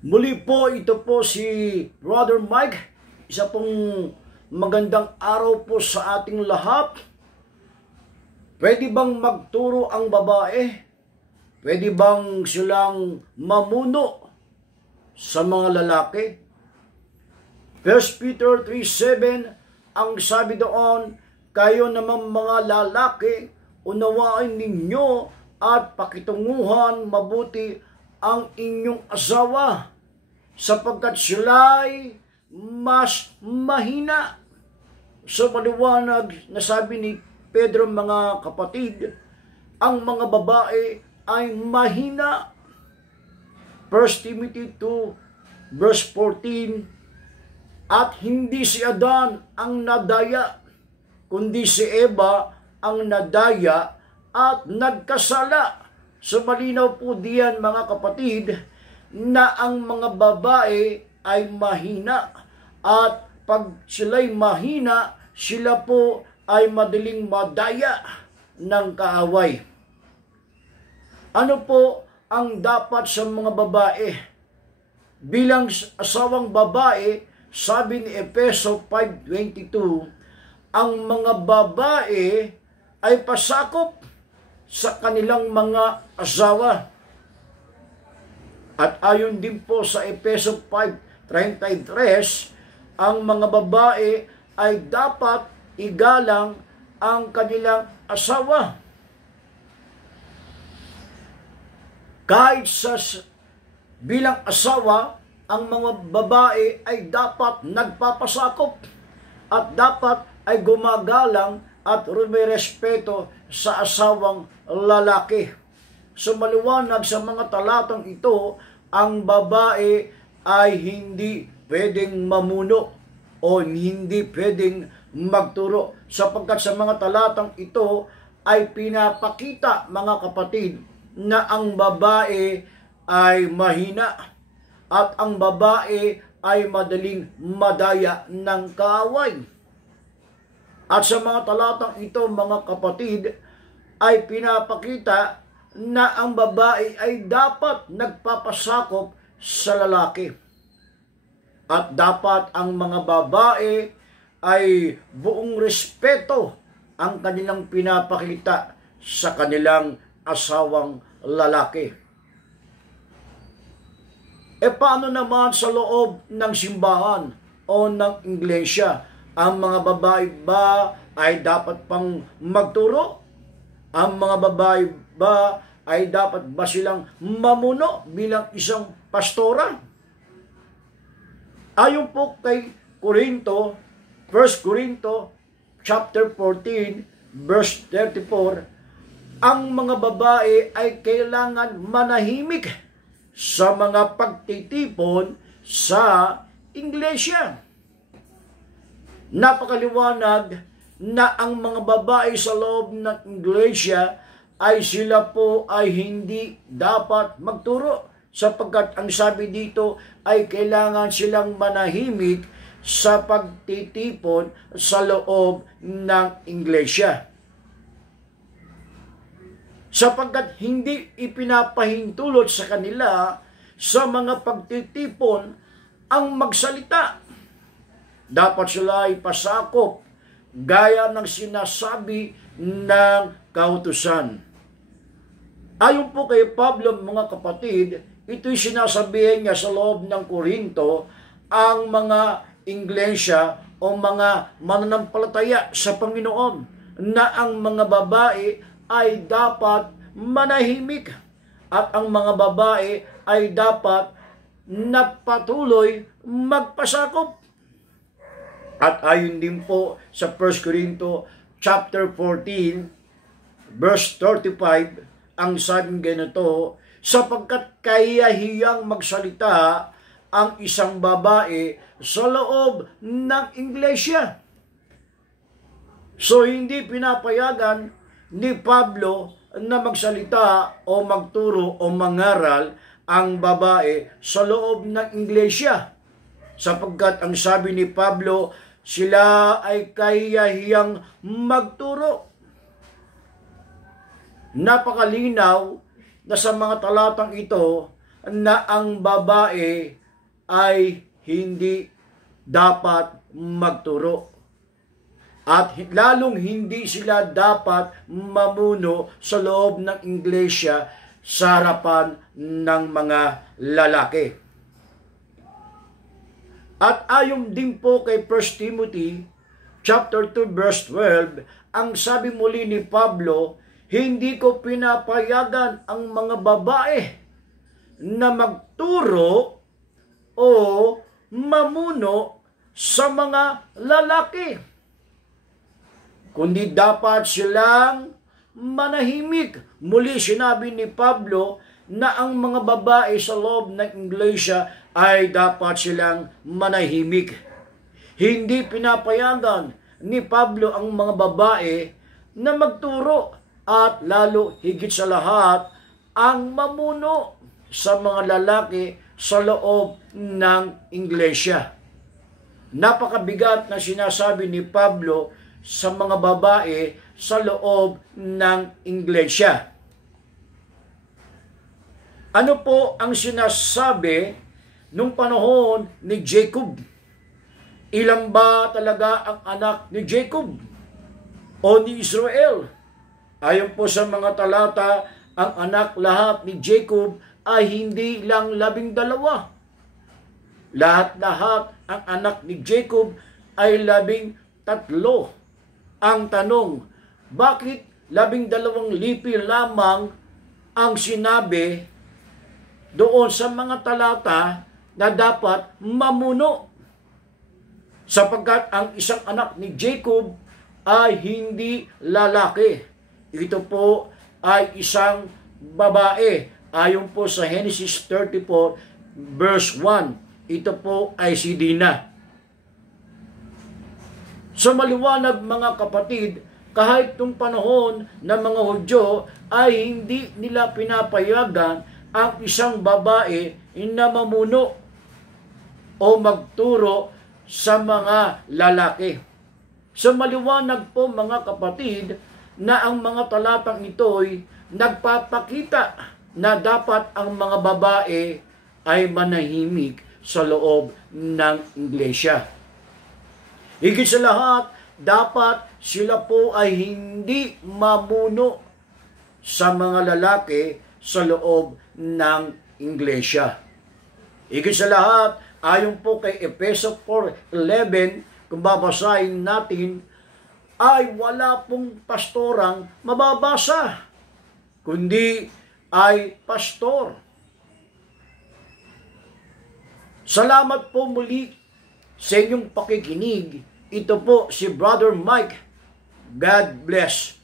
Muli po, ito po si Brother Mike. Isa pong magandang araw po sa ating lahat. Pwede bang magturo ang babae? Pwede bang silang mamuno sa mga lalaki? 1 Peter 3:7, ang sabi doon, kayo naman mga lalaki, unawain ninyo at pakitunguhan mabuti ang inyong asawa, sapagkat sila'y mas mahina. Sa maliwanag na sabi ni Pedro, mga kapatid, ang mga babae ay mahina. 1 Timothy 2 verse 14, at hindi si Adan ang nadaya, kundi si Eva ang nadaya at nagkasala. So malinaw po diyan, mga kapatid, na ang mga babae ay mahina, at pag sila'y mahina, sila po ay madaling madaya ng kaaway. Ano po ang dapat sa mga babae? Bilang asawang babae, sabi ni Efeso 5:22, ang mga babae ay pasakop sa kanilang mga asawa. At ayon din po sa Efeso 5:33, ang mga babae ay dapat igalang ang kanilang asawa. Kahit sa bilang asawa, ang mga babae ay dapat nagpapasakop at dapat ay gumagalang at rumirespeto sa asawang lalaki. So maliwanag sa mga talatang ito, ang babae ay hindi pwedeng mamuno o hindi pwedeng magturo, sapagkat sa mga talatang ito ay pinapakita, mga kapatid, na ang babae ay mahina at ang babae ay madaling madaya ng kaaway. At sa mga talatang ito, mga kapatid, ay pinapakita na ang babae ay dapat nagpapasakop sa lalaki. At dapat ang mga babae ay buong respeto ang kanilang pinapakita sa kanilang asawang lalaki. E paano naman sa loob ng simbahan o ng iglesia? Ang mga babae ba ay dapat pang magturo? Ang mga babae ba ay dapat ba silang mamuno bilang isang pastora? Ayon po kay Corinto, 1 Corinto chapter 14 verse 34, ang mga babae ay kailangan manahimik sa mga pagtitipon sa iglesia. Napakaliwanag na ang mga babae sa loob ng iglesia ay sila po ay hindi dapat magturo, sapagkat ang sabi dito ay kailangan silang manahimik sa pagtitipon sa loob ng iglesia. Sapagkat hindi ipinapahintulot sa kanila sa mga pagtitipon ang magsalita. Dapat sila ay pasakop gaya ng sinasabi ng kautusan. Ayon po kay Pablo, mga kapatid, ito'y sinasabihin niya sa loob ng Korinto, ang mga iglesia o mga mananampalataya sa Panginoon, na ang mga babae ay dapat manahimik at ang mga babae ay dapat napatuloy magpasakop. At ayon din po sa 1 Corinto chapter 14 verse 35, ang sabi ganito, sapagkat kahiyahiyang magsalita ang isang babae sa loob ng iglesia. So hindi pinapayagan ni Pablo na magsalita o magturo o mangaral ang babae sa loob ng iglesia, sapagkat ang sabi ni Pablo, sila ay kahiyahiyang magturo. Napakalinaw na sa mga talatang ito na ang babae ay hindi dapat magturo. At lalong hindi sila dapat mamuno sa loob ng iglesia sa harapan ng mga lalaki. At ayon din po kay 1 Timothy chapter 2 verse 12, ang sabi muli ni Pablo, hindi ko pinapayagan ang mga babae na magturo o mamuno sa mga lalaki, kundi dapat silang manahimik. Muli sinabi ni Pablo na ang mga babae sa loob ng iglesia ay dapat silang manahimik. Hindi pinapayagan ni Pablo ang mga babae na magturo at lalo higit sa lahat ang mamuno sa mga lalaki sa loob ng iglesia. Napakabigat na sinasabi ni Pablo sa mga babae sa loob ng iglesia. Ano po ang sinasabi nung panahon ni Jacob? Ilan ba talaga ang anak ni Jacob o ni Israel? Ayon po sa mga talata, ang anak lahat ni Jacob ay hindi lang 12. Lahat-lahat ang anak ni Jacob ay 13. Ang tanong, bakit 12 lipi lamang ang sinabi doon sa mga talata na dapat mamuno? Sapagkat ang isang anak ni Jacob ay hindi lalaki. Ito po ay isang babae. Ayon po sa Genesis 34 verse 1. Ito po ay si Dina. Sa maliwanag mga kapatid, kahit nung panahon ng mga Hudyo ay hindi nila pinapayagan ang isang babae na mamuno o magturo sa mga lalaki. Sa maliwanag po mga kapatid na ang mga talatang ito'y nagpapakita na dapat ang mga babae ay manahimik sa loob ng iglesia. Higit sa lahat, dapat sila po ay hindi mamuno sa mga lalaki sa loob ng iglesia. Higit sa lahat, ayon po kay Efeso 4:11, kung babasahin natin, ay wala pong pastorang mababasa, kundi ay pastor. Salamat po muli sa inyong pakikinig. Ito po si Brother Mike. God bless.